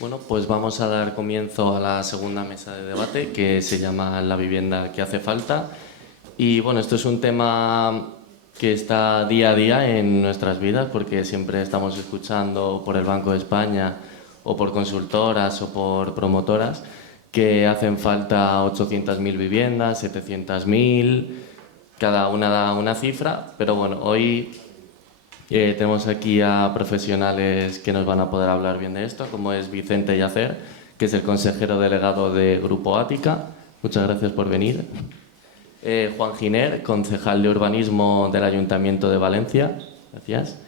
Bueno, pues vamos a dar comienzo a la segunda mesa de debate que se llama La vivienda que hace falta. Y bueno, esto es un tema que está día a día en nuestras vidas porque siempre estamos escuchando por el Banco de España o por consultoras o por promotoras que hacen falta 800.000 viviendas, 700.000, cada una da una cifra, pero bueno, hoy tenemos aquí a profesionales que nos van a poder hablar bien de esto, como es Vicente Yacer, que es el consejero delegado de Grupo Ática. Muchas gracias por venir. Juan Giner, concejal de urbanismo del Ayuntamiento de Valencia. Gracias.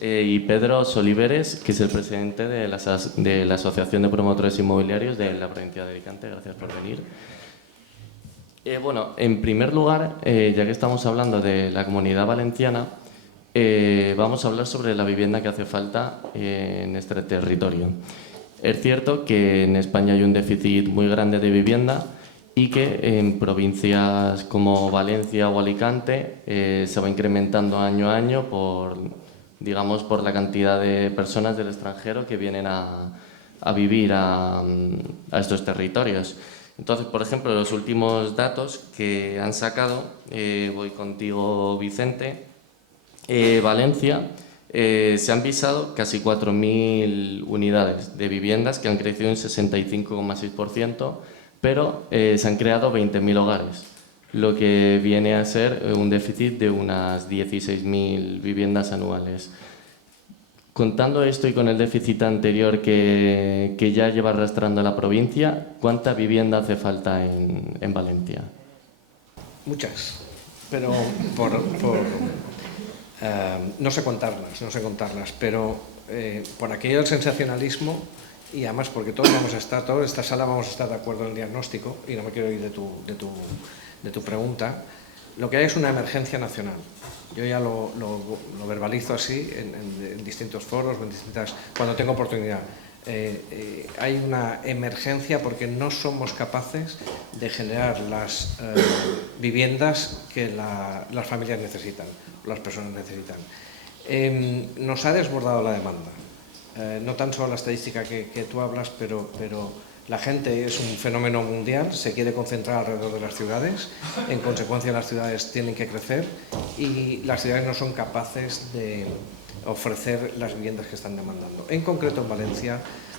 Y Pedro Soliveres, que es el presidente de la Asociación de Promotores Inmobiliarios de la provincia de Alicante. Gracias por venir. Bueno, en primer lugar, ya que estamos hablando de la Comunidad Valenciana, vamos a hablar sobre la vivienda que hace falta en este territorio. Es cierto que en España hay un déficit muy grande de vivienda y que en provincias como Valencia o Alicante se va incrementando año a año digamos, por la cantidad de personas del extranjero que vienen a vivir a estos territorios. Entonces, por ejemplo, los últimos datos que han sacado, voy contigo, Vicente. Valencia se han visado casi 4.000 unidades de viviendas que han crecido un 65,6%, pero se han creado 20.000 hogares, lo que viene a ser un déficit de unas 16.000 viviendas anuales. Contando esto y con el déficit anterior que ya lleva arrastrando la provincia, ¿cuánta vivienda hace falta en Valencia? Muchas, pero no sé contarlas, pero por aquello del sensacionalismo y además porque todos esta sala vamos a estar de acuerdo en el diagnóstico y no me quiero ir de tu pregunta. Lo que hay es una emergencia nacional. Yo ya lo verbalizo así en distintos foros, cuando tengo oportunidad. Hay una emergencia porque no somos capaces de generar las viviendas que las familias necesitan, las personas necesitan. Nos ha desbordado la demanda. No tan solo la estadística que tú hablas, pero la gente es un fenómeno mundial, se quiere concentrar alrededor de las ciudades, en consecuencia las ciudades tienen que crecer y las ciudades no son capaces de ofrecer las viviendas que están demandando. En concreto en Valencia,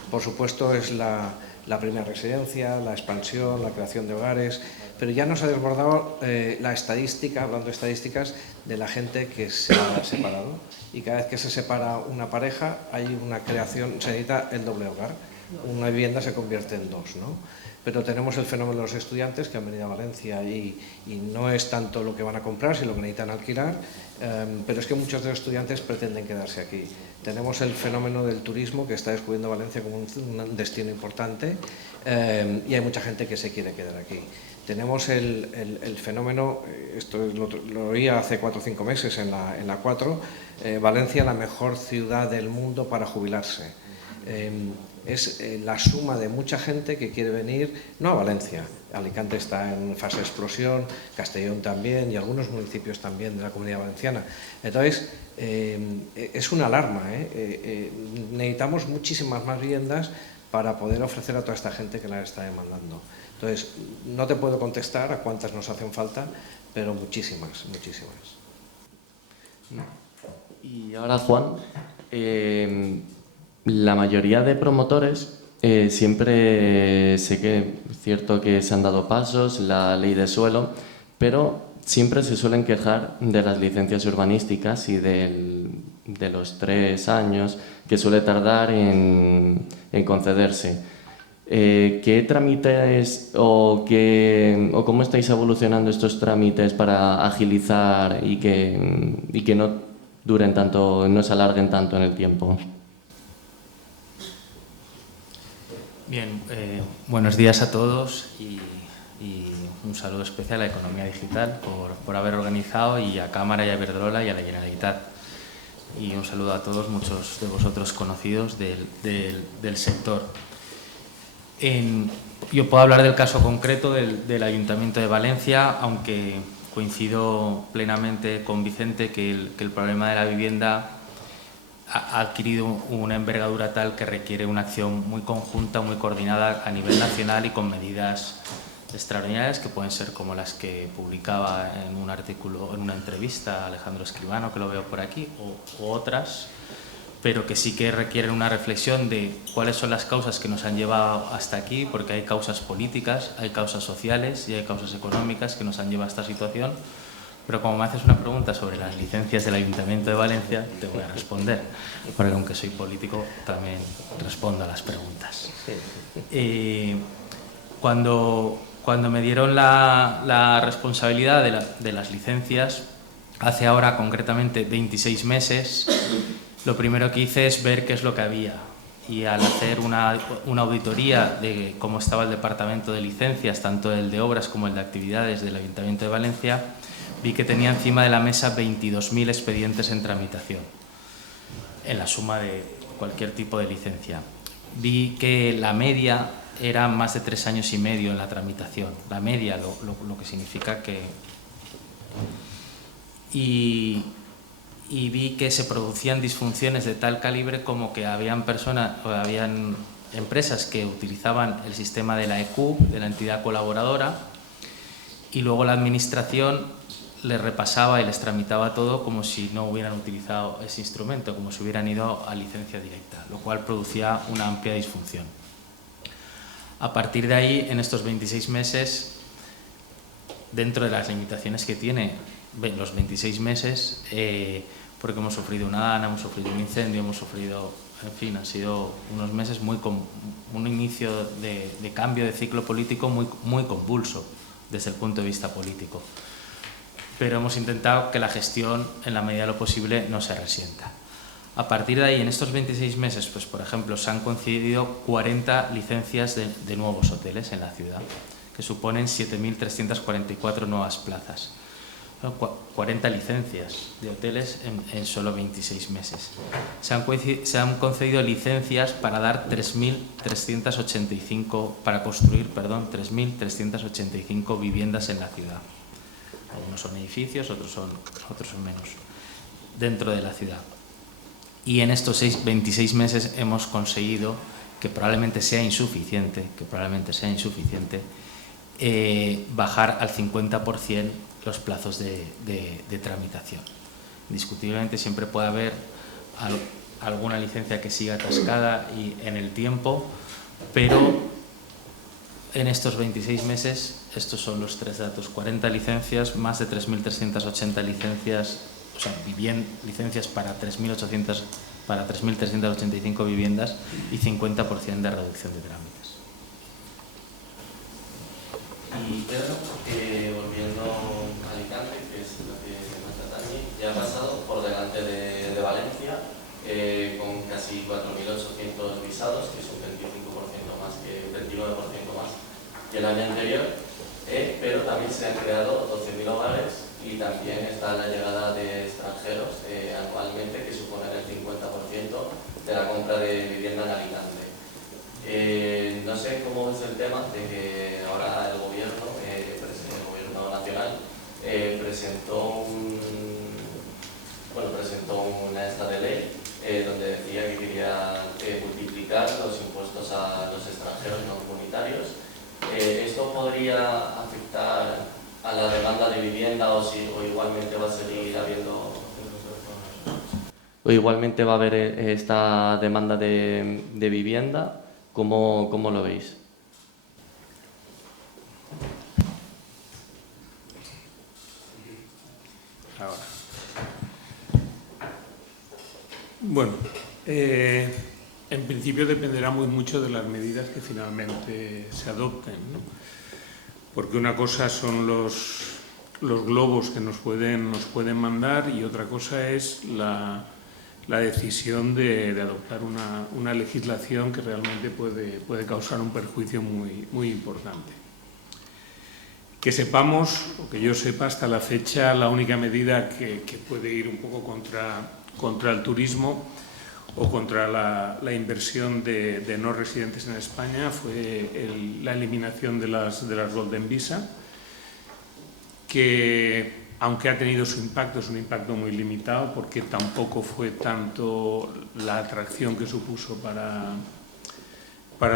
por supuesto, es la primera residencia, la expansión, la creación de hogares, pero ya nos ha desbordado la estadística, hablando de estadísticas, de la gente que se ha separado y cada vez que se separa una pareja hay una creación, se necesita el doble hogar. Una vivienda se convierte en dos, ¿no? Pero tenemos el fenómeno de los estudiantes que han venido a Valencia y no es tanto lo que van a comprar, sino lo que necesitan alquilar, pero es que muchos de los estudiantes pretenden quedarse aquí. Tenemos el fenómeno del turismo que está descubriendo Valencia como un destino importante y hay mucha gente que se quiere quedar aquí. Tenemos el fenómeno, esto lo oía hace 4 o 5 meses en la 4, Valencia la mejor ciudad del mundo para jubilarse. Es la suma de mucha gente que quiere venir, no a Valencia, Alicante está en fase de explosión, Castellón también y algunos municipios también de la Comunidad Valenciana. Entonces, es una alarma, necesitamos muchísimas más viviendas para poder ofrecer a toda esta gente que las está demandando. Entonces, no te puedo contestar a cuántas nos hacen falta, pero muchísimas, muchísimas. Y ahora, Juan, la mayoría de promotores siempre sé que es cierto que se han dado pasos, la ley de suelo, pero siempre se suelen quejar de las licencias urbanísticas y de los 3 años que suele tardar en concederse. ¿Qué trámites o cómo estáis evolucionando estos trámites para agilizar y que no duren tanto, no se alarguen tanto en el tiempo? Bien, buenos días a todos y un saludo especial a Economía Digital por haber organizado y a Cámara y a Iberdrola y a la Generalitat. Y un saludo a todos, muchos de vosotros conocidos del sector. Yo puedo hablar del caso concreto del Ayuntamiento de Valencia, aunque coincido plenamente con Vicente que el problema de la vivienda ha adquirido una envergadura tal que requiere una acción muy conjunta, muy coordinada a nivel nacional y con medidas extraordinarias que pueden ser como las que publicaba en un artículo, en una entrevista a Alejandro Escribano, que lo veo por aquí, o otras, pero que sí que requieren una reflexión de cuáles son las causas que nos han llevado hasta aquí, porque hay causas políticas, hay causas sociales y hay causas económicas que nos han llevado a esta situación. Pero como me haces una pregunta sobre las licencias del Ayuntamiento de Valencia, te voy a responder, porque aunque soy político también respondo a las preguntas. Cuando me dieron la responsabilidad de las licencias, hace ahora concretamente 26 meses, lo primero que hice es ver qué es lo que había. Y al hacer una auditoría de cómo estaba el departamento de licencias, tanto el de obras como el de actividades del Ayuntamiento de Valencia, vi que tenía encima de la mesa 22.000 expedientes en tramitación, en la suma de cualquier tipo de licencia. Vi que la media era más de 3 años y medio en la tramitación, la media, lo que significa que... Y vi que se producían disfunciones de tal calibre como que habían empresas que utilizaban el sistema de la EQ, de la entidad colaboradora, y luego la administración les repasaba y les tramitaba todo como si no hubieran utilizado ese instrumento, como si hubieran ido a licencia directa, lo cual producía una amplia disfunción. A partir de ahí, en estos 26 meses, dentro de las limitaciones que tiene los 26 meses, porque hemos sufrido una DANA, hemos sufrido un incendio, hemos sufrido, en fin, han sido unos meses un inicio de cambio de ciclo político muy convulso desde el punto de vista político. Pero hemos intentado que la gestión, en la medida de lo posible, no se resienta. A partir de ahí, en estos 26 meses, pues por ejemplo, se han concedido 40 licencias de nuevos hoteles en la ciudad, que suponen 7.344 nuevas plazas. 40 licencias de hoteles en solo 26 meses. Se han concedido licencias para dar 3.385, para construir, 3.385 viviendas en la ciudad. Algunos son edificios, otros son menos, dentro de la ciudad. Y en estos 26 meses hemos conseguido, que probablemente sea insuficiente, bajar al 50% los plazos de tramitación. Indiscutiblemente siempre puede haber alguna licencia que siga atascada y en el tiempo, pero en estos 26 meses, estos son los 3 datos: 40 licencias, más de 3.380 licencias, o sea, licencias para 3.385 viviendas y 50% de reducción de trámites. Y Pedro, volviendo a Alicante, que es lo que me trata a mí, ya ha pasado por delante de Valencia con casi 4.800 visados, que es un 25% más, que 29% más que el año anterior, pero también se han creado 12.000 hogares y también está la llegada de extranjeros anualmente, que suponen el 50% de la compra de vivienda en Alicante. No sé cómo es el tema de que ahora el gobierno nacional presentó una esta de ley donde decía que quería multiplicar los impuestos a los extranjeros no comunitarios. ¿Esto podría afectar a la demanda de vivienda o igualmente va a seguir habiendo? ¿O igualmente va a haber esta demanda de vivienda? ¿Cómo lo veis? Ahora. Bueno, en principio dependerá muy mucho de las medidas que finalmente se adopten, ¿no? Porque una cosa son los globos que nos pueden mandar y otra cosa es la decisión de adoptar una legislación que realmente puede causar un perjuicio muy importante. Que sepamos, o que yo sepa, hasta la fecha, la única medida que puede ir un poco contra el turismo o contra la inversión de no residentes en España fue la eliminación de las Golden Visa, que aunque ha tenido su impacto, es un impacto muy limitado porque tampoco fue tanto la atracción que supuso para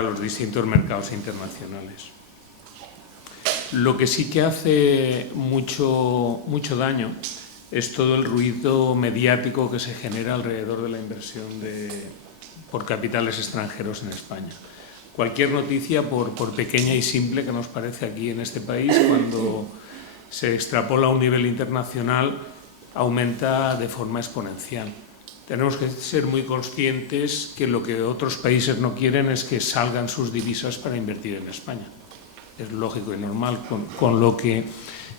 los distintos mercados internacionales. Lo que sí que hace mucho daño es todo el ruido mediático que se genera alrededor de la inversión por capitales extranjeros en España. Cualquier noticia, por pequeña y simple que nos parece aquí en este país, cuando se extrapola a un nivel internacional, aumenta de forma exponencial. Tenemos que ser muy conscientes que lo que otros países no quieren es que salgan sus divisas para invertir en España. Es lógico y normal, con lo que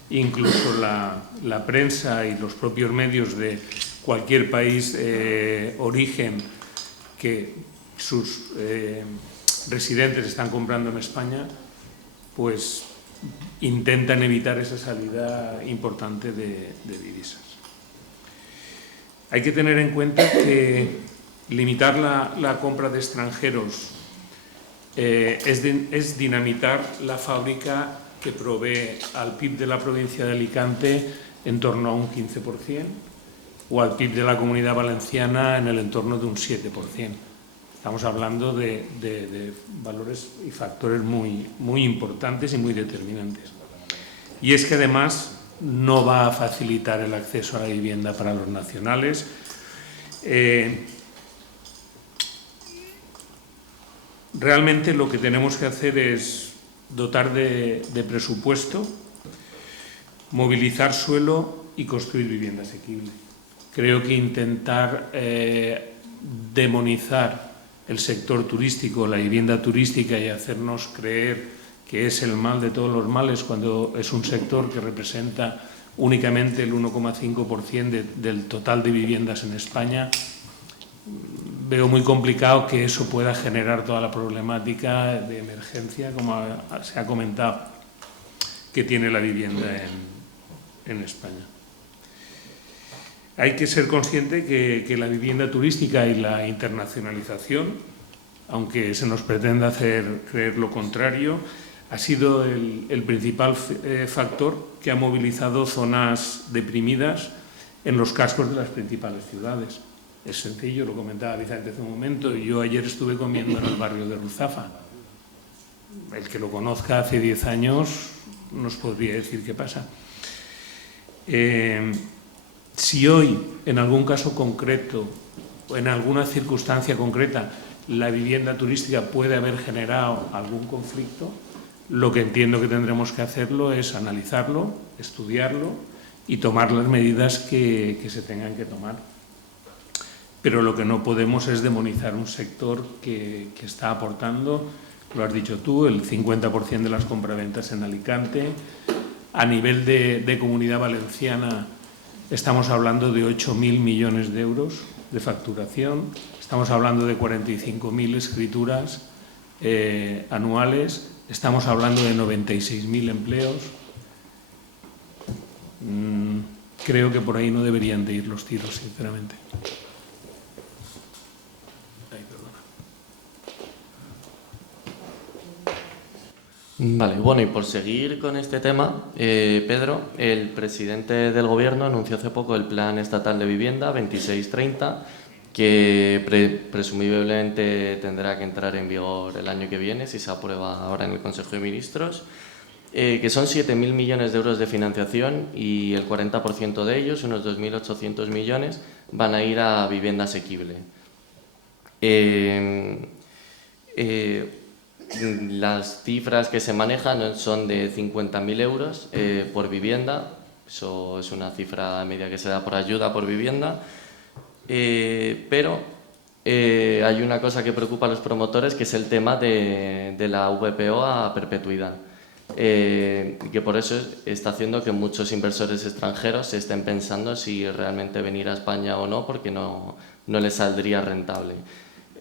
incluso la prensa y los propios medios de cualquier país origen que sus residentes están comprando en España, pues intentan evitar esa salida importante de divisas. Hay que tener en cuenta que limitar la compra de extranjeros es dinamitar la fábrica que provee al PIB de la provincia de Alicante en torno a un 15% o al PIB de la Comunidad Valenciana en el entorno de un 7%. Estamos hablando de valores y factores muy importantes y muy determinantes. Y es que además no va a facilitar el acceso a la vivienda para los nacionales. Realmente lo que tenemos que hacer es dotar de presupuesto, movilizar suelo y construir vivienda asequible. Creo que intentar demonizar el sector turístico, la vivienda turística y hacernos creer que es el mal de todos los males cuando es un sector que representa únicamente el 1,5% del total de viviendas en España, veo muy complicado que eso pueda generar toda la problemática de emergencia, como se ha comentado, que tiene la vivienda en España. Hay que ser consciente que la vivienda turística y la internacionalización, aunque se nos pretenda hacer creer lo contrario, ha sido el principal factor que ha movilizado zonas deprimidas en los cascos de las principales ciudades. Es sencillo, lo comentaba Vicente hace un momento, y yo ayer estuve comiendo en el barrio de Ruzafa. El que lo conozca hace 10 años nos podría decir qué pasa. Si hoy, en algún caso concreto, o en alguna circunstancia concreta, la vivienda turística puede haber generado algún conflicto, lo que entiendo que tendremos que hacerlo es analizarlo, estudiarlo y tomar las medidas que se tengan que tomar. Pero lo que no podemos es demonizar un sector que está aportando, lo has dicho tú, el 50% de las compraventas en Alicante. A nivel de Comunidad Valenciana estamos hablando de 8.000 millones de euros de facturación, estamos hablando de 45.000 escrituras anuales, estamos hablando de 96.000 empleos. Creo que por ahí no deberían de ir los tiros, sinceramente. Vale, bueno, y por seguir con este tema, Pedro, el presidente del Gobierno anunció hace poco el Plan Estatal de Vivienda 2630, que presumiblemente tendrá que entrar en vigor el año que viene, si se aprueba ahora en el Consejo de Ministros, que son 7.000 millones de euros de financiación y el 40% de ellos, unos 2.800 millones, van a ir a vivienda asequible. Las cifras que se manejan son de 50.000 euros por vivienda, eso es una cifra media que se da por ayuda por vivienda, pero hay una cosa que preocupa a los promotores, que es el tema de la VPO a perpetuidad, que por eso está haciendo que muchos inversores extranjeros se estén pensando si realmente venir a España o no, porque no les saldría rentable.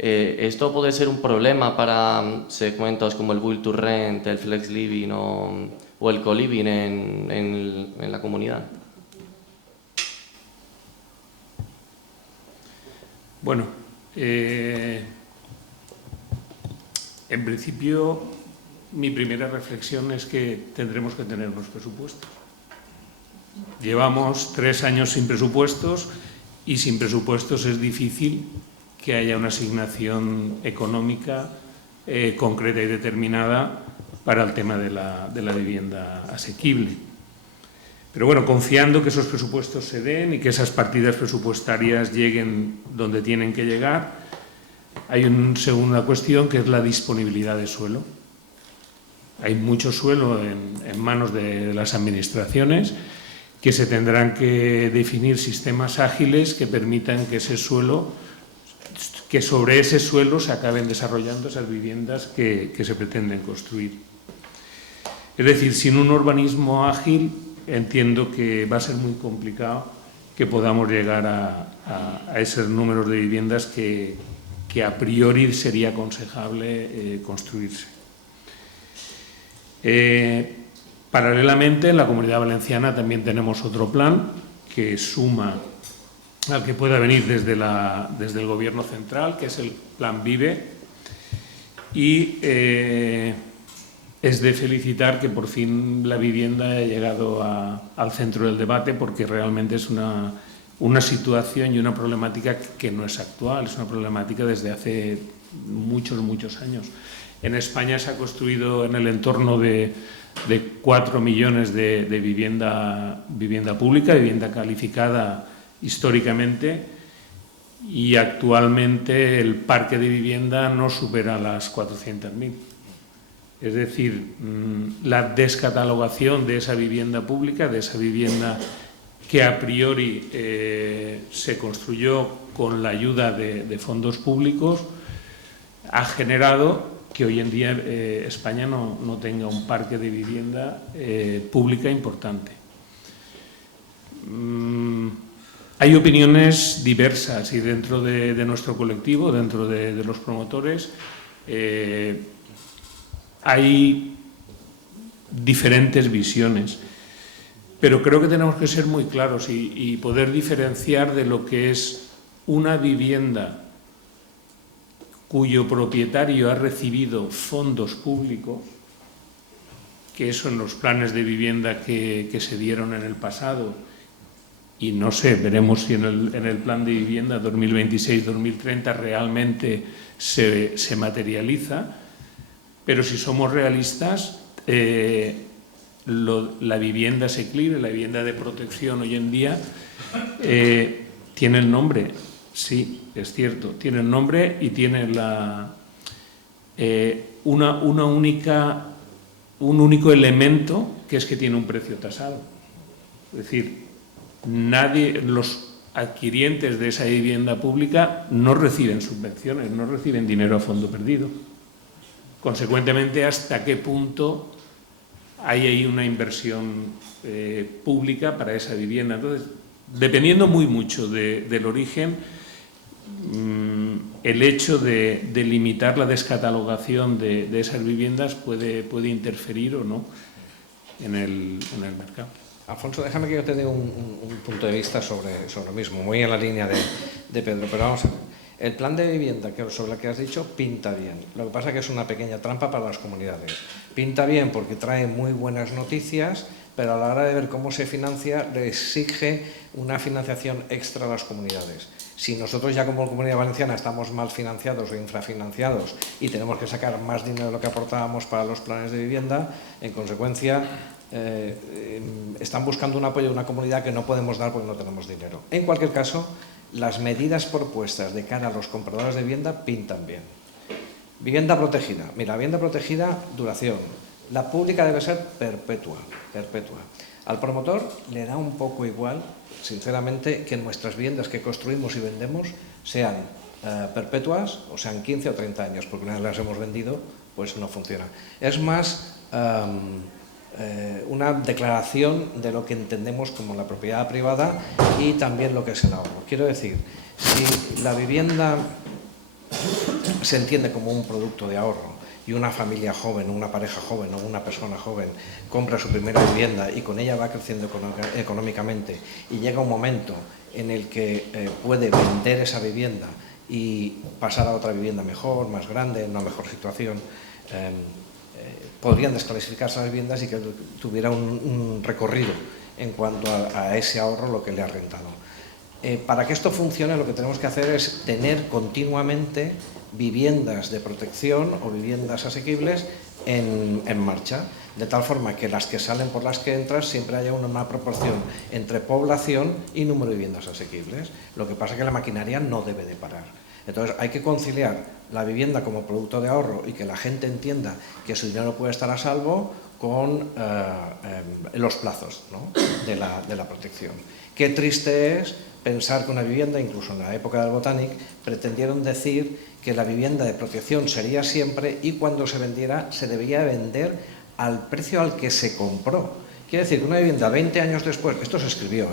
¿Esto puede ser un problema para segmentos como el Build to Rent, el Flex Living o el Co-Living en la comunidad? Bueno, en principio mi primera reflexión es que tendremos que tener unos presupuestos. Llevamos 3 años sin presupuestos y sin presupuestos es difícil que haya una asignación económica concreta y determinada para el tema de la vivienda asequible. Pero bueno, confiando que esos presupuestos se den y que esas partidas presupuestarias lleguen donde tienen que llegar, hay una segunda cuestión que es la disponibilidad de suelo. Hay mucho suelo en manos de las administraciones que se tendrán que definir sistemas ágiles que permitan que ese suelo, que sobre ese suelo se acaben desarrollando esas viviendas que se pretenden construir. Es decir, sin un urbanismo ágil entiendo que va a ser muy complicado que podamos llegar a esos números de viviendas que a priori sería aconsejable construirse. Paralelamente, en la Comunidad Valenciana también tenemos otro plan que suma al que pueda venir desde el Gobierno central, que es el Plan VIVE, y es de felicitar que por fin la vivienda haya llegado al centro del debate, porque realmente es una situación y una problemática que no es actual, es una problemática desde hace muchos años. En España se ha construido en el entorno de 4 millones de vivienda pública, vivienda calificada históricamente, y actualmente el parque de vivienda no supera las 400.000. Es decir, la descatalogación de esa vivienda pública, de esa vivienda que a priori se construyó con la ayuda de fondos públicos, ha generado que hoy en día España no tenga un parque de vivienda pública importante. Hay opiniones diversas y dentro de nuestro colectivo, dentro de los promotores, hay diferentes visiones, pero creo que tenemos que ser muy claros y poder diferenciar de lo que es una vivienda cuyo propietario ha recibido fondos públicos, que eso en los planes de vivienda que se dieron en el pasado, y no sé, veremos si en el plan de vivienda 2026-2030 realmente se materializa, pero si somos realistas, la vivienda asequible, la vivienda de protección hoy en día, tiene el nombre. Sí, es cierto, tiene el nombre y tiene un único elemento, que es que tiene un precio tasado. Es decir, los adquirientes de esa vivienda pública no reciben subvenciones, no reciben dinero a fondo perdido. Consecuentemente, ¿hasta qué punto hay ahí una inversión pública para esa vivienda? Entonces, dependiendo muy mucho del origen, el hecho de limitar la descatalogación de esas viviendas puede interferir o no en el mercado. Alfonso, déjame que yo te dé un punto de vista sobre lo mismo, muy en la línea de Pedro, pero vamos a ver. El plan de vivienda sobre el que has dicho pinta bien. Lo que pasa es que es una pequeña trampa para las comunidades. Pinta bien porque trae muy buenas noticias, pero a la hora de ver cómo se financia, le exige una financiación extra a las comunidades. Si nosotros ya como Comunidad Valenciana estamos mal financiados o infrafinanciados y tenemos que sacar más dinero de lo que aportábamos para los planes de vivienda, en consecuencia están buscando un apoyo de una comunidad que no podemos dar porque no tenemos dinero. En cualquier caso, las medidas propuestas de cara a los compradores de vivienda pintan bien. Vivienda protegida. Mira, vivienda protegida, duración. La pública debe ser perpetua. Al promotor le da un poco igual, sinceramente, que nuestras viviendas que construimos y vendemos sean perpetuas o sean 15 o 30 años, porque una vez las hemos vendido, pues no funciona. Es más una declaración de lo que entendemos como la propiedad privada y también lo que es el ahorro. Quiero decir, si la vivienda se entiende como un producto de ahorro y una familia joven, una pareja joven o una persona joven compra su primera vivienda y con ella va creciendo económicamente y llega un momento en el que puede vender esa vivienda y pasar a otra vivienda mejor, más grande, en una mejor situación, podrían desclasificarse las viviendas y que tuviera un recorrido en cuanto a ese ahorro, lo que le ha rentado. Para que esto funcione, lo que tenemos que hacer es tener continuamente viviendas de protección o viviendas asequibles en marcha, de tal forma que las que salen por las que entras siempre haya una proporción entre población y número de viviendas asequibles. Lo que pasa es que la maquinaria no debe de parar. Entonces hay que conciliar la vivienda como producto de ahorro y que la gente entienda que su dinero puede estar a salvo con los plazos, ¿no?, de la protección. Qué triste es pensar que una vivienda, incluso en la época del Botanic, pretendieron decir que la vivienda de protección sería siempre y cuando se vendiera se debía vender al precio al que se compró. Quiere decir que una vivienda 20 años después, esto se escribió,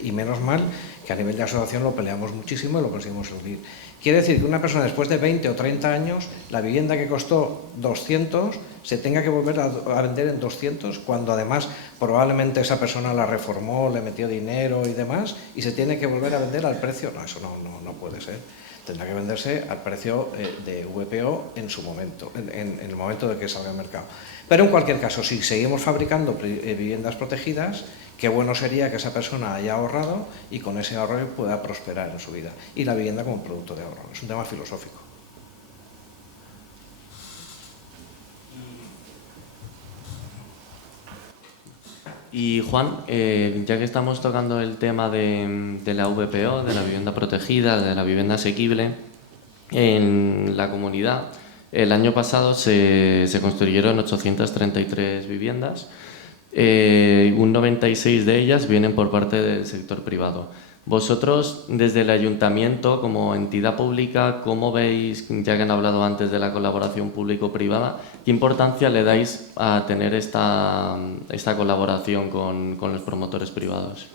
y menos mal que a nivel de asociación lo peleamos muchísimo y lo conseguimos subir. Quiere decir que una persona después de 20 o 30 años, la vivienda que costó 200 se tenga que volver a vender en 200, cuando además probablemente esa persona la reformó, le metió dinero y demás, y se tiene que volver a vender al precio. No, eso no puede ser. Tendrá que venderse al precio de VPO en su momento, en el momento de que salga al mercado. Pero en cualquier caso, si seguimos fabricando viviendas protegidas, qué bueno sería que esa persona haya ahorrado y con ese ahorro pueda prosperar en su vida. Y la vivienda como producto de ahorro. Es un tema filosófico. Y Juan, ya que estamos tocando el tema de la VPO, de la vivienda protegida, de la vivienda asequible, en la comunidad el año pasado se construyeron 833 viviendas, un 96 de ellas vienen por parte del sector privado. Vosotros, desde el ayuntamiento, como entidad pública, ¿cómo veis, ya que han hablado antes de la colaboración público-privada, qué importancia le dais a tener esta colaboración con los promotores privados?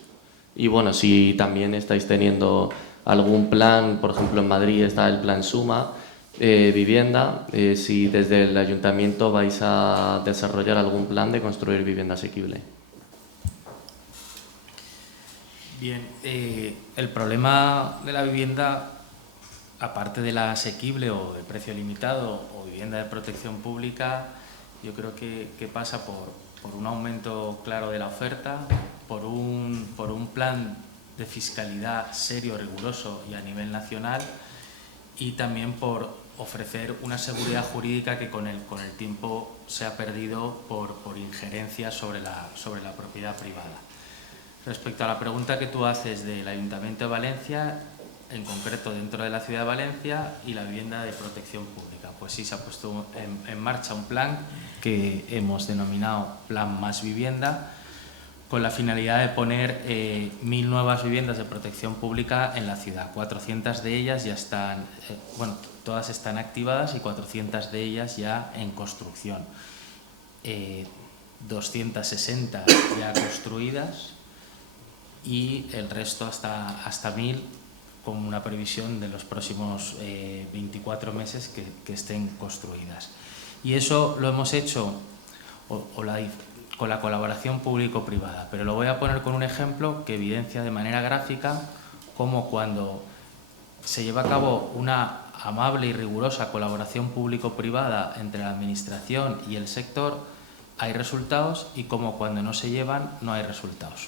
Y bueno, si también estáis teniendo algún plan, por ejemplo en Madrid está el plan Suma, vivienda, si desde el ayuntamiento vais a desarrollar algún plan de construir vivienda asequible. Bien, el problema de la vivienda, aparte de la asequible o de precio limitado o vivienda de protección pública, yo creo que pasa por un aumento claro de la oferta, por un plan de fiscalidad serio, riguroso y a nivel nacional, y también por ofrecer una seguridad jurídica que con el tiempo se ha perdido por injerencias sobre la propiedad privada. Respecto a la pregunta que tú haces del Ayuntamiento de Valencia, en concreto dentro de la ciudad de Valencia, y la vivienda de protección pública, pues sí se ha puesto en marcha un plan que hemos denominado Plan Más Vivienda, con la finalidad de poner 1.000 nuevas viviendas de protección pública en la ciudad. 400 de ellas ya están, todas están activadas y 400 de ellas ya en construcción. 260 ya construidas y el resto hasta 1.000 con una previsión de los próximos 24 meses que estén construidas. Y eso lo hemos hecho con la colaboración público-privada, pero lo voy a poner con un ejemplo que evidencia de manera gráfica cómo cuando se lleva a cabo una amable y rigurosa colaboración público-privada entre la administración y el sector hay resultados, y cómo cuando no se llevan no hay resultados.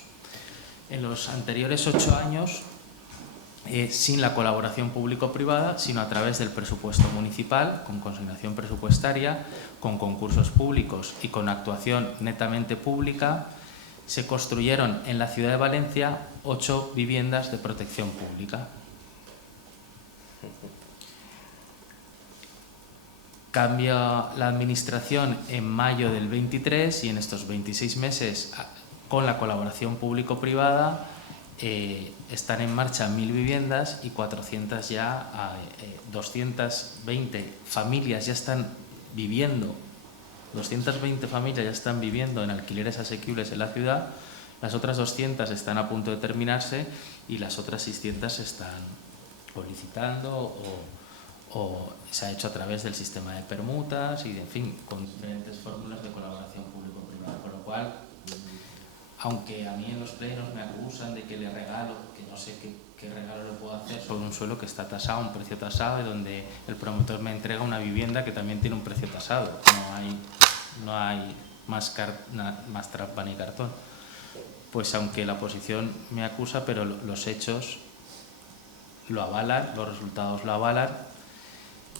En los anteriores 8 años, sin la colaboración público-privada, sino a través del presupuesto municipal, con consignación presupuestaria, con concursos públicos y con actuación netamente pública, se construyeron en la ciudad de Valencia 8 viviendas de protección pública. Cambia la administración en mayo del 23 y en estos 26 meses, con la colaboración público-privada, están en marcha 1.000 viviendas y 400 ya, 220 familias ya están viviendo, 220 familias ya están viviendo en alquileres asequibles en la ciudad. Las otras 200 están a punto de terminarse y las otras 600 se están o licitando o se ha hecho a través del sistema de permutas y, en fin, con diferentes fórmulas de colaboración público-privada. Con lo cual, aunque a mí en los plenos me acusan de que le regalo, que no sé qué regalo le puedo hacer sobre un suelo que está tasado, un precio tasado, y donde el promotor me entrega una vivienda que también tiene un precio tasado. No hay más trampa ni cartón. pues aunque la oposición me acusa, pero los hechos lo avalan, los resultados lo avalan.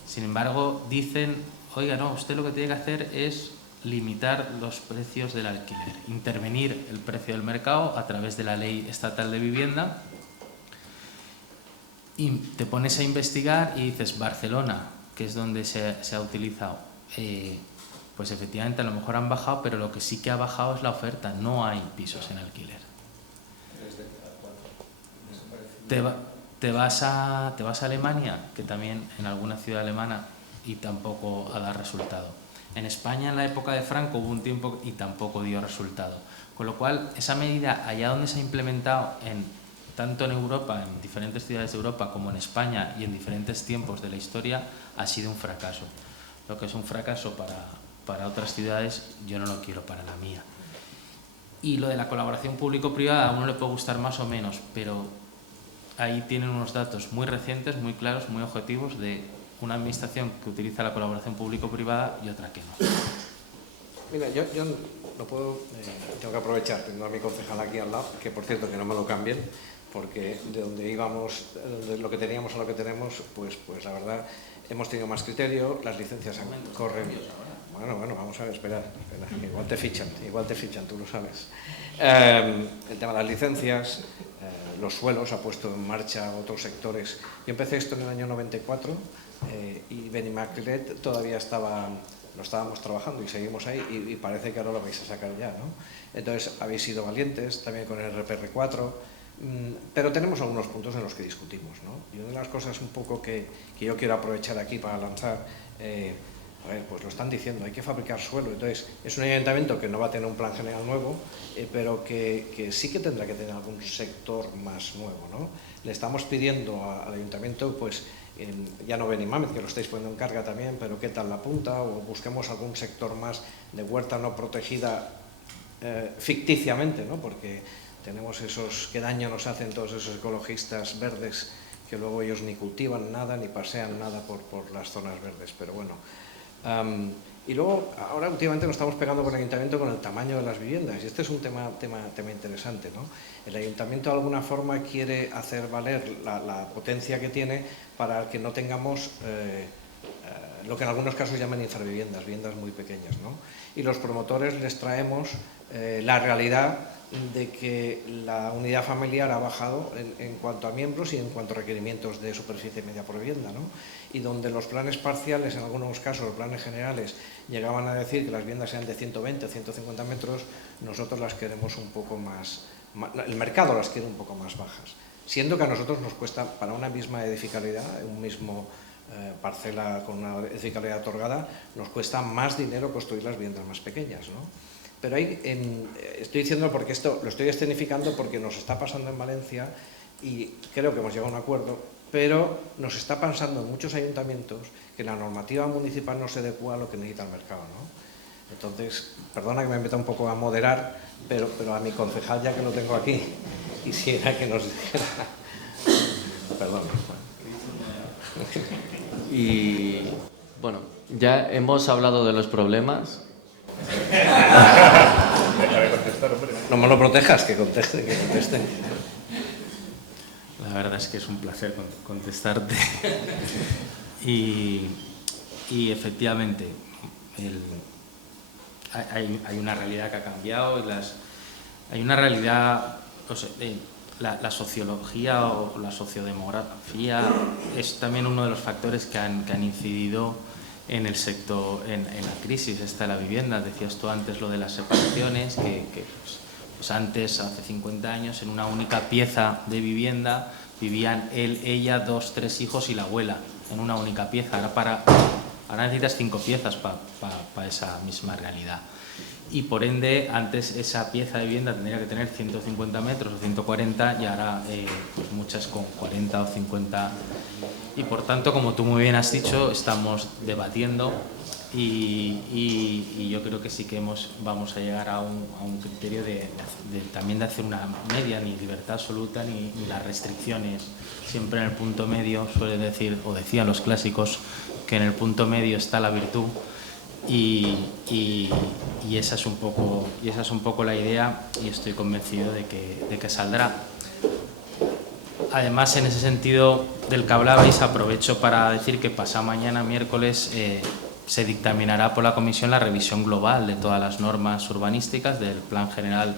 Sin embargo, dicen, oiga, no, usted lo que tiene que hacer es limitar los precios del alquiler, intervenir el precio del mercado a través de la Ley Estatal de Vivienda, y te pones a investigar y dices, Barcelona, que es donde se ha utilizado, pues efectivamente a lo mejor han bajado, pero lo que sí que ha bajado es la oferta, no hay pisos en alquiler. Te vas a Alemania, que también en alguna ciudad alemana, y tampoco ha dado resultado. En España, en la época de Franco, hubo un tiempo y tampoco dio resultado. Con lo cual, esa medida, allá donde se ha implementado, tanto en Europa, en diferentes ciudades de Europa, como en España y en diferentes tiempos de la historia, ha sido un fracaso. Lo que es un fracaso para otras ciudades, yo no lo quiero para la mía. Y lo de la colaboración público-privada, a uno le puede gustar más o menos, pero ahí tienen unos datos muy recientes, muy claros, muy objetivos de una administración que utiliza la colaboración público-privada y otra que no. Mira, yo no puedo, tengo que aprovechar, tengo a mi concejal aquí al lado, que por cierto que no me lo cambien, porque de donde íbamos, de lo que teníamos a lo que tenemos, pues la verdad hemos tenido más criterio, las licencias corren. Bueno, vamos a ver, espera, igual te fichan, tú lo sabes. El tema de las licencias, los suelos, ha puesto en marcha otros sectores. Yo empecé esto en el año 94 y Benimaclet todavía lo estábamos trabajando y seguimos ahí y parece que ahora lo vais a sacar ya, ¿no? Entonces habéis sido valientes, también con el RPR4, pero tenemos algunos puntos en los que discutimos, ¿no? Y una de las cosas un poco que yo quiero aprovechar aquí para lanzar, a ver, pues lo están diciendo, hay que fabricar suelo. Entonces, es un ayuntamiento que no va a tener un plan general nuevo, pero que sí que tendrá que tener algún sector más nuevo, ¿no? Le estamos pidiendo al ayuntamiento, pues, ya no Benimàmet, que lo estáis poniendo en carga también, pero qué tal la punta, o busquemos algún sector más de huerta no protegida ficticiamente, ¿no? Porque tenemos esos, qué daño nos hacen todos esos ecologistas verdes, que luego ellos ni cultivan nada, ni pasean nada por las zonas verdes, pero bueno. Y luego, ahora últimamente nos estamos pegando con el ayuntamiento con el tamaño de las viviendas, y este es un tema interesante, ¿no? El ayuntamiento de alguna forma quiere hacer valer la potencia que tiene para que no tengamos lo que en algunos casos llaman infraviviendas, viviendas muy pequeñas, ¿no? Y los promotores les traemos la realidad de que la unidad familiar ha bajado en cuanto a miembros y en cuanto a requerimientos de superficie media por vivienda, ¿no? Y donde los planes parciales, en algunos casos los planes generales, llegaban a decir que las viviendas sean de 120 o 150 metros, nosotros las queremos un poco más, el mercado las quiere un poco más bajas, siendo que a nosotros nos cuesta, para una misma edificabilidad, un mismo parcela con una edificabilidad otorgada, nos cuesta más dinero construir las viviendas más pequeñas, ¿no? Pero estoy diciendo porque esto lo estoy escenificando porque nos está pasando en Valencia y creo que hemos llegado a un acuerdo, pero nos está pasando en muchos ayuntamientos que la normativa municipal no se adecua a lo que necesita el mercado, ¿no? Entonces, perdona que me meta un poco a moderar, pero a mi concejal, ya que lo tengo aquí, quisiera que nos dijera... Perdón. Y bueno, ya hemos hablado de los problemas. No me lo protejas, que contesten. La verdad es que es un placer contestarte. Y efectivamente, hay una realidad que ha cambiado y hay una realidad, o sea, la sociología o la sociodemografía es también uno de los factores que han incidido en el sector, en la crisis esta de la vivienda. Decías tú antes lo de las separaciones, que pues antes, hace 50 años, en una única pieza de vivienda vivían él, ella, 2, 3 hijos y la abuela, en una única pieza. Ahora necesitas 5 piezas para esa misma realidad. Y por ende, antes esa pieza de vivienda tendría que tener 150 metros o 140 y ahora pues muchas con 40 o 50. Y por tanto, como tú muy bien has dicho, estamos debatiendo y yo creo que sí que vamos a llegar a un criterio también de hacer una media, ni libertad absoluta ni las restricciones. Siempre en el punto medio, suelen decir, o decían los clásicos, que en el punto medio está la virtud y y esa es un poco la idea, y estoy convencido de que saldrá. Además, en ese sentido del que hablabais, aprovecho para decir que pasado mañana, miércoles, se dictaminará por la Comisión la revisión global de todas las normas urbanísticas del Plan General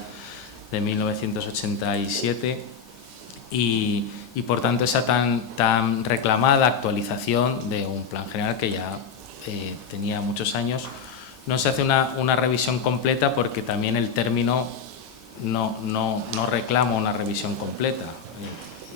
de 1987 y por tanto esa tan reclamada actualización de un Plan General que ya tenía muchos años. No se hace una revisión completa porque también el término no reclama una revisión completa.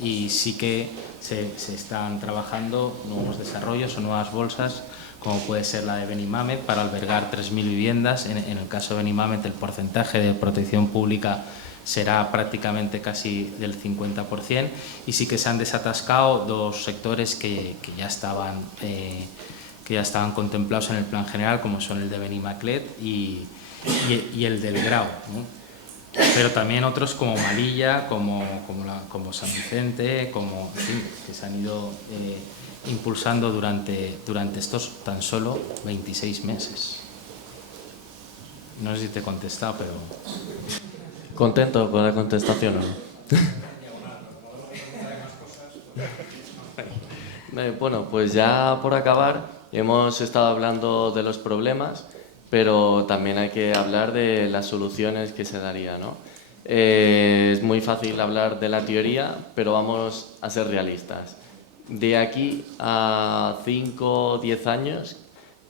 Y sí que se están trabajando nuevos desarrollos o nuevas bolsas, como puede ser la de Benimamet, para albergar 3.000 viviendas. En el caso de Benimamet, el porcentaje de protección pública será prácticamente casi del 50%, y sí que se han desatascado dos sectores que ya estaban contemplados en el Plan General, como son el de Benimaclet y el del Grau, ¿no? Pero también otros como Malilla, como San Vicente, en fin, que se han ido impulsando durante estos tan solo 26 meses. No sé si te he contestado, pero... ¿Contento con la contestación o no? Bueno, pues ya por acabar, hemos estado hablando de los problemas, pero también hay que hablar de las soluciones que se daría, ¿no? Es muy fácil hablar de la teoría, pero vamos a ser realistas. De aquí a 5 o 10 años,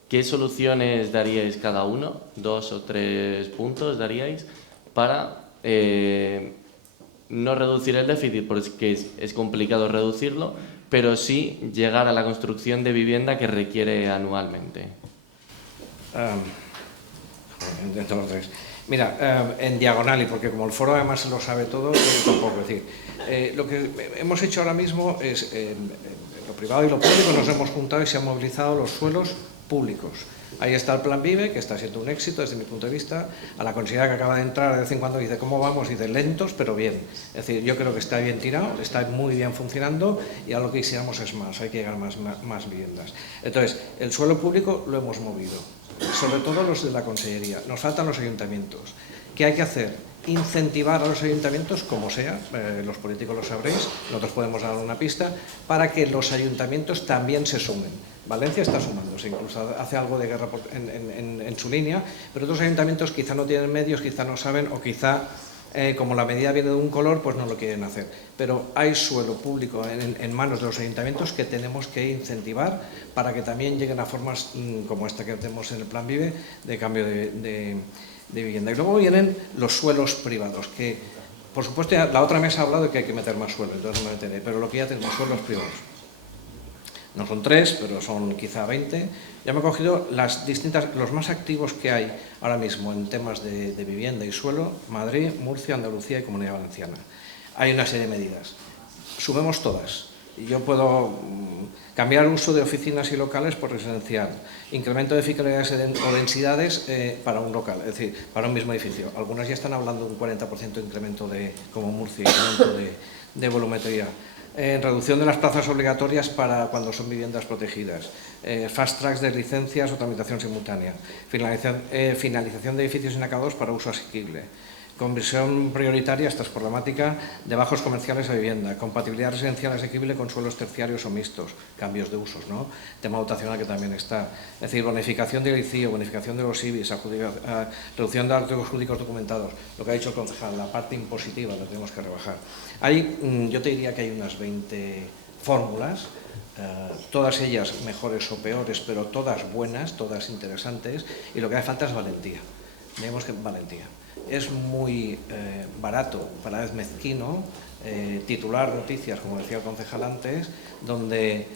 ¿qué soluciones daríais cada uno? 2 o 3 puntos daríais para no reducir el déficit, porque es complicado reducirlo, pero sí llegar a la construcción de vivienda que requiere anualmente. Mira, en diagonal, y porque como el foro además se lo sabe todo, tampoco decir. Lo que hemos hecho ahora mismo es, lo privado y lo público nos hemos juntado y se han movilizado los suelos públicos. Ahí está el Plan Vive, que está siendo un éxito desde mi punto de vista. A la consejera que acaba de entrar de vez en cuando dice cómo vamos, y de lentos pero bien. Es decir, yo creo que está bien tirado, está muy bien funcionando, y ahora lo que quisiéramos es más, hay que llegar a más viviendas. Entonces, el suelo público lo hemos movido, sobre todo los de la consellería. Nos faltan los ayuntamientos. ¿Qué hay que hacer? Incentivar a los ayuntamientos, como sea, los políticos lo sabréis, nosotros podemos dar una pista, para que los ayuntamientos también se sumen. Valencia está sumándose, incluso hace algo de guerra en su línea, pero otros ayuntamientos quizá no tienen medios, quizá no saben, o quizá, como la medida viene de un color, pues no lo quieren hacer. Pero hay suelo público en manos de los ayuntamientos que tenemos que incentivar para que también lleguen a formas como esta que tenemos en el Plan Vive, de cambio de vivienda. Y luego vienen los suelos privados, que por supuesto la otra mesa ha hablado de que hay que meter más suelo, entonces no me meteré, pero lo que ya tenemos, suelos privados. No son 3, pero son quizá 20. Ya me he cogido los más activos que hay ahora mismo en temas de vivienda y suelo: Madrid, Murcia, Andalucía y Comunidad Valenciana. Hay una serie de medidas. Sumemos todas. Yo puedo cambiar el uso de oficinas y locales por residencial, incremento de eficacia o densidades para un local, es decir, para un mismo edificio. Algunas ya están hablando de un 40% de incremento como Murcia, incremento de volumetría. Reducción de las plazas obligatorias para cuando son viviendas protegidas, fast tracks de licencias o tramitación simultánea, finalización de edificios inacabados para uso asequible, conversión prioritaria, esta es problemática, de bajos comerciales a vivienda, compatibilidad residencial asequible con suelos terciarios o mixtos, cambios de usos, ¿no? Tema dotacional que también está, es decir, bonificación del ICIO, bonificación de los IBIs, reducción de actos jurídicos documentados, lo que ha dicho el concejal, la parte impositiva la tenemos que rebajar. Yo te diría que hay unas 20 fórmulas, todas ellas mejores o peores, pero todas buenas, todas interesantes, y lo que hace falta es valentía. Tenemos que valentía. Es muy barato, para vez mezquino, titular noticias, como decía el concejal antes, donde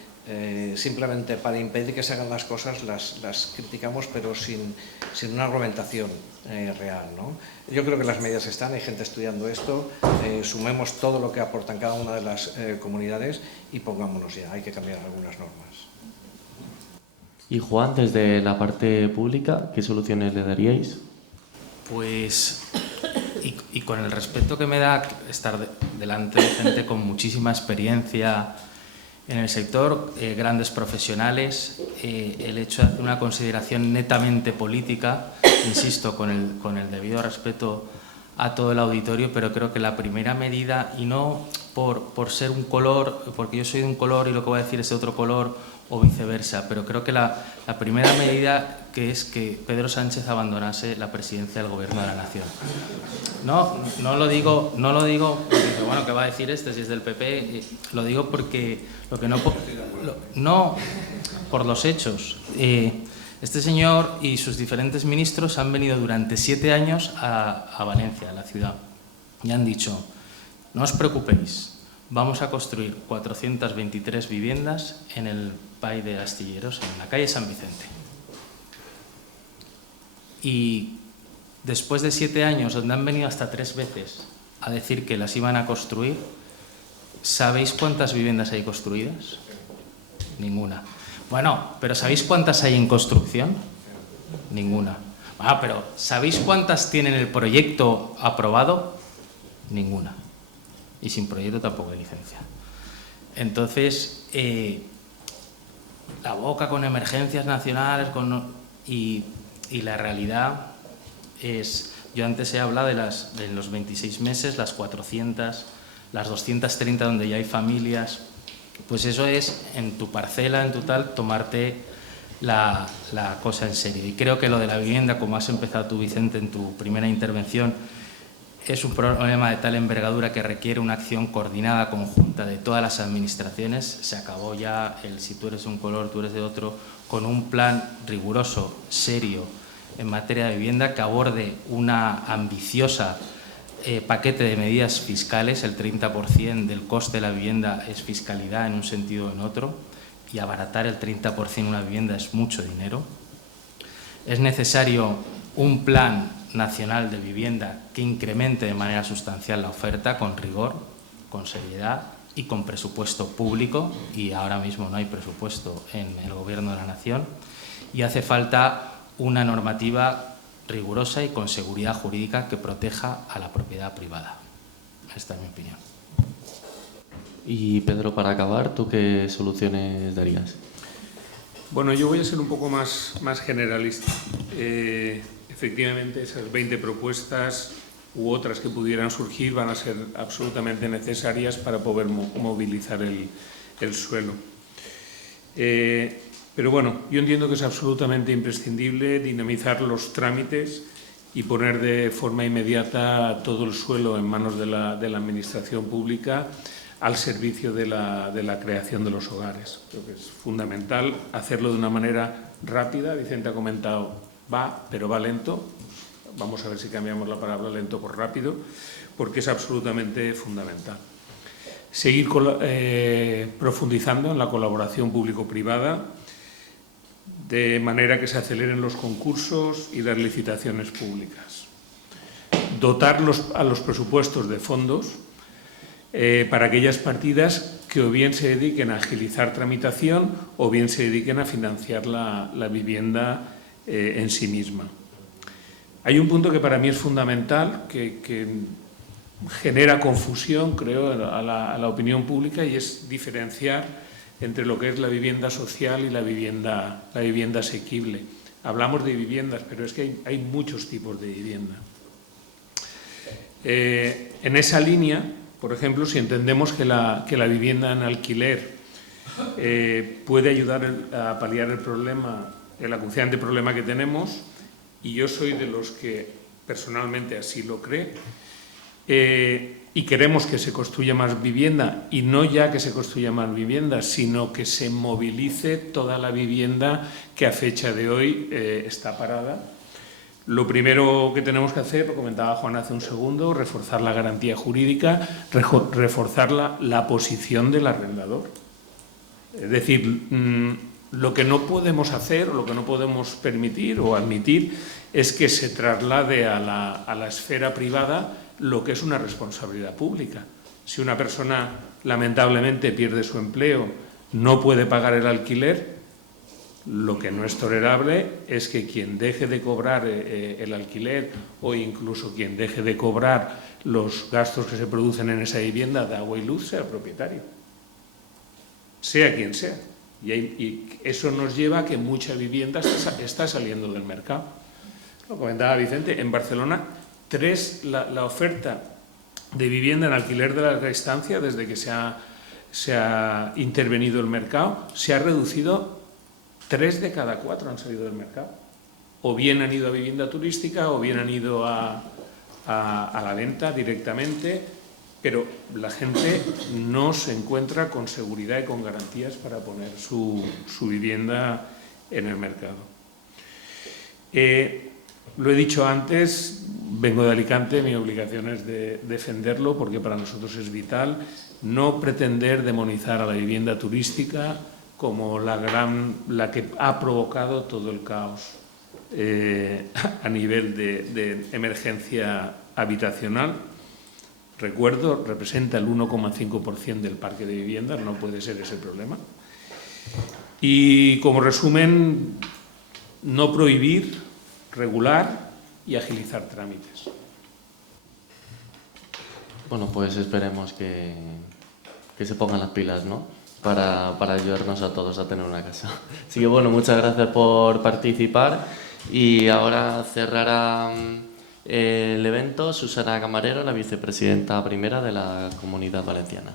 simplemente para impedir que se hagan las cosas las criticamos, pero sin una argumentación real, ¿no? Yo creo que las medidas están, hay gente estudiando esto, sumemos todo lo que aportan cada una de las comunidades y pongámonos ya, hay que cambiar algunas normas. Y Juan, desde la parte pública, ¿qué soluciones le daríais? Pues, y con el respeto que me da estar delante de gente con muchísima experiencia en el sector, grandes profesionales, el hecho de hacer una consideración netamente política insisto, con el debido respeto a todo el auditorio, pero creo que la primera medida, y no por ser un color, porque yo soy de un color y lo que voy a decir es de otro color o viceversa, pero creo que la primera medida que es que Pedro Sánchez abandonase la presidencia del Gobierno de la Nación. No lo digo porque, bueno, ¿qué va a decir este si es del PP? Lo digo porque no por los hechos. Este señor y sus diferentes ministros han venido durante 7 años a Valencia, a la ciudad, y han dicho: no os preocupéis, vamos a construir 423 viviendas en el Pai de Astilleros, en la calle San Vicente. Y después de 7 años, donde han venido hasta 3 veces a decir que las iban a construir, ¿sabéis cuántas viviendas hay construidas? Ninguna. Bueno, pero ¿sabéis cuántas hay en construcción? Ninguna. Ah, pero ¿sabéis cuántas tienen el proyecto aprobado? Ninguna. Y sin proyecto tampoco hay licencia. Entonces, la boca con emergencias nacionales y la realidad es... Yo antes he hablado de los 26 meses, las 400, las 230 donde ya hay familias. Pues eso es, en tu parcela, en tu tal, tomarte la cosa en serio. Y creo que lo de la vivienda, como has empezado tú, Vicente, en tu primera intervención, es un problema de tal envergadura que requiere una acción coordinada, conjunta de todas las administraciones. Se acabó ya el si tú eres de un color, tú eres de otro, con un plan riguroso, serio, en materia de vivienda, que aborde una ambiciosa paquete de medidas fiscales. El 30% del coste de la vivienda es fiscalidad en un sentido o en otro, y abaratar el 30% una vivienda es mucho dinero. Es necesario un plan nacional de vivienda que incremente de manera sustancial la oferta, con rigor, con seriedad y con presupuesto público, y ahora mismo no hay presupuesto en el Gobierno de la Nación. Y hace falta una normativa rigurosa y con seguridad jurídica que proteja a la propiedad privada. Esta es mi opinión. Y Pedro, para acabar, ¿tú qué soluciones darías? Bueno, yo voy a ser un poco más generalista. Efectivamente, esas 20 propuestas u otras que pudieran surgir van a ser absolutamente necesarias para poder movilizar el suelo. Pero bueno, yo entiendo que es absolutamente imprescindible dinamizar los trámites y poner de forma inmediata todo el suelo en manos de la Administración pública al servicio de la creación de los hogares. Creo que es fundamental hacerlo de una manera rápida. Vicente ha comentado, pero va lento. Vamos a ver si cambiamos la palabra lento por rápido, porque es absolutamente fundamental. Seguir profundizando en la colaboración público-privada, de manera que se aceleren los concursos y las licitaciones públicas. Dotar a los presupuestos de fondos para aquellas partidas que o bien se dediquen a agilizar tramitación o bien se dediquen a financiar la vivienda en sí misma. Hay un punto que para mí es fundamental, que genera confusión, creo, a la opinión pública, y es diferenciar entre lo que es la vivienda social y la vivienda asequible. Hablamos de viviendas, pero es que hay muchos tipos de vivienda. En esa línea, por ejemplo, si entendemos que la vivienda en alquiler puede ayudar a paliar el acuciante problema que tenemos, y yo soy de los que personalmente así lo cree, y queremos que se construya más vivienda, y no ya que se construya más vivienda, sino que se movilice toda la vivienda que a fecha de hoy está parada. Lo primero que tenemos que hacer, lo comentaba Juan hace un segundo, reforzar la garantía jurídica, reforzar la posición del arrendador. Es decir, lo que no podemos hacer, o lo que no podemos permitir o admitir, es que se traslade a la esfera privada lo que es una responsabilidad pública. Si una persona lamentablemente pierde su empleo, no puede pagar el alquiler, lo que no es tolerable es que quien deje de cobrar el alquiler, o incluso quien deje de cobrar los gastos que se producen en esa vivienda de agua y luz, sea el propietario, sea quien sea. Y eso nos lleva a que mucha vivienda está saliendo del mercado. lo comentaba Vicente, en Barcelona la oferta de vivienda en alquiler de larga estancia, desde que se ha intervenido el mercado, se ha reducido. 3 de cada 4 han salido del mercado. O bien han ido a vivienda turística o bien han ido a la venta directamente, pero la gente no se encuentra con seguridad y con garantías para poner su vivienda en el mercado. Lo he dicho antes, vengo de Alicante, mi obligación es de defenderlo porque para nosotros es vital no pretender demonizar a la vivienda turística como la que ha provocado todo el caos a nivel de emergencia habitacional. Recuerdo, representa el 1,5% del parque de viviendas, no puede ser ese el problema. Y como resumen, no prohibir, regular y agilizar trámites. Bueno, pues esperemos que se pongan las pilas, ¿no? Para ayudarnos a todos a tener una casa. Así que bueno, muchas gracias por participar y ahora cerrará el evento Susana Camarero, la vicepresidenta primera de la Comunidad Valenciana.